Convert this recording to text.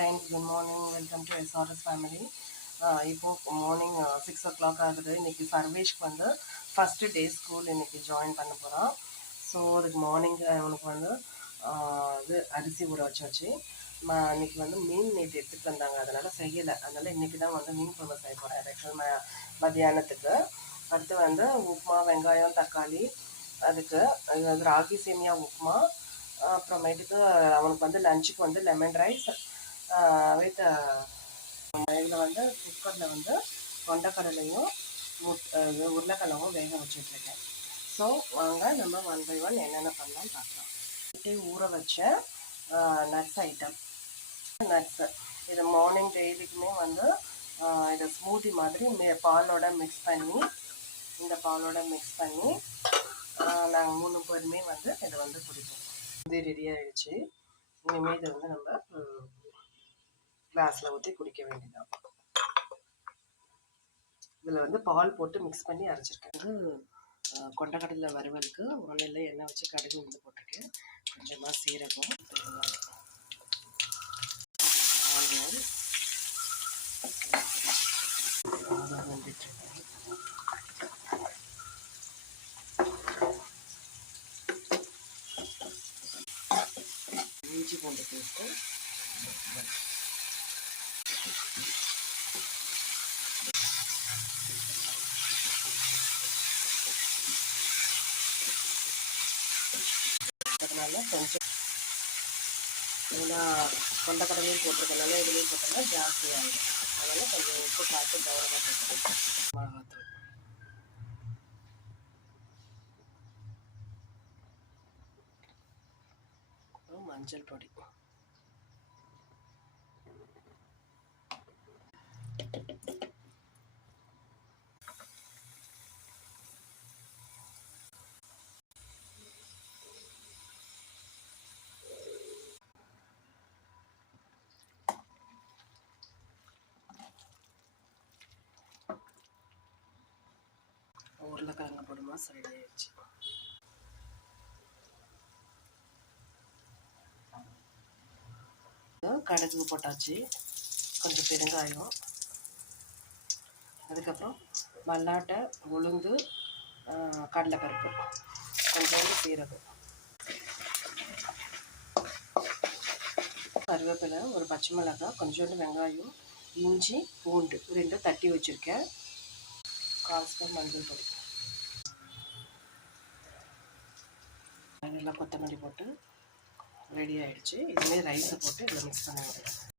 Friends, good morning. Welcome to SRS family. இப்போது morning 6 o'clock ஆகுது. இன்றைக்கி சர்வேஷ்க்கு வந்து ஃபஸ்ட்டு டே ஸ்கூல் இன்றைக்கி ஜாயின் பண்ண போகிறான். ஸோ அதுக்கு மார்னிங் அவனுக்கு வந்து இது அரிசி ஊற வச்சாச்சு. இன்றைக்கி வந்து மீன் நேற்று எடுத்துகிட்டு வந்தாங்க, அதனால் செய்யலை. அதனால் இன்றைக்கி தான் வந்து மீன் குழம்பு செய்ய போகிறேன் ஆக்சுவல் மத்தியானத்துக்கு. அடுத்து வந்து உப்புமா, வெங்காயம், தக்காளி, அதுக்கு ராகி சேமியா உப்புமா, அப்புறமேட்டுக்கு அவனுக்கு வந்து லஞ்சுக்கு வந்து லெமன் ரைஸ் வித் இதில் வந்து குக்கரில் வந்து கொண்டக்கடலையும் உருளைக்கிழங்கும் வேக வச்சுட்ருக்கேன். ஸோ வாங்க நம்ம 1 by 1 என்னென்ன பண்ணலாம்னு பார்க்கலாம். ஊற வச்ச நட்ஸ் ஐட்டம், நட்ஸு இது மார்னிங் டெய்லிக்குமே வந்து இதை ஸ்மூத்தி மாதிரி பாலோட மிக்ஸ் பண்ணி நாங்கள் 3 பேருமே வந்து இதை வந்து குடிப்போம். இது ரெடி ஆகிடுச்சு. இனிமேல் இதை வந்து நம்ம கிளாஸில் ஊற்றி குடிக்க வேண்டியதான். இதில் வந்து பால் போட்டு மிக்ஸ் பண்ணி அரைச்சிருக்கேன். வந்து கொண்டக்கடலை வறுவலுக்கு உரலில் எண்ணெய் வச்சு கடுகு உளுந்து போட்டிருக்கேன். கொஞ்சமாக சீரகம், ஆனியன் வந்துட்டுருக்கேன். இஞ்சி பூண்டு பேஸ்ட்டு, அதனால கொஞ்சம் இதெல்லாம் கொண்டக்கடலையும் போட்டிருக்கனால இதுலேயும் போட்டோம்னா ஜாஸ்தி ஆகிடும். அதனால் கொஞ்சம் உப்பு பார்த்து கவனமாக போட்டுக்கணும். மிளகாத்தூள், அப்புறம் மஞ்சள் பொடி, உருளைக்கிழங்கு போடுமா ரெடி ஆயிடுச்சு. கடுகு போட்டாச்சு, கொஞ்சம் பெருங்காயம், அதுக்கப்புறம் மல்லாட்டை, உளுந்து, கடலைப்பருப்பு, கொஞ்சோண்டு சீரகம், கருவேப்பிலை, ஒரு பச்சை மிளகாய், கொஞ்சோண்டு வெங்காயம், இஞ்சி, பூண்டு 2 தட்டி வச்சுருக்கேன், 1/4 ஸ்பூன் மஞ்சள் பொடி, நல்லா கொத்தமல்லி போட்டு ரெடி ஆகிடுச்சு. இதுமாரி ரைஸை போட்டு இதில் மிக்ஸ் பண்ண வேண்டியது.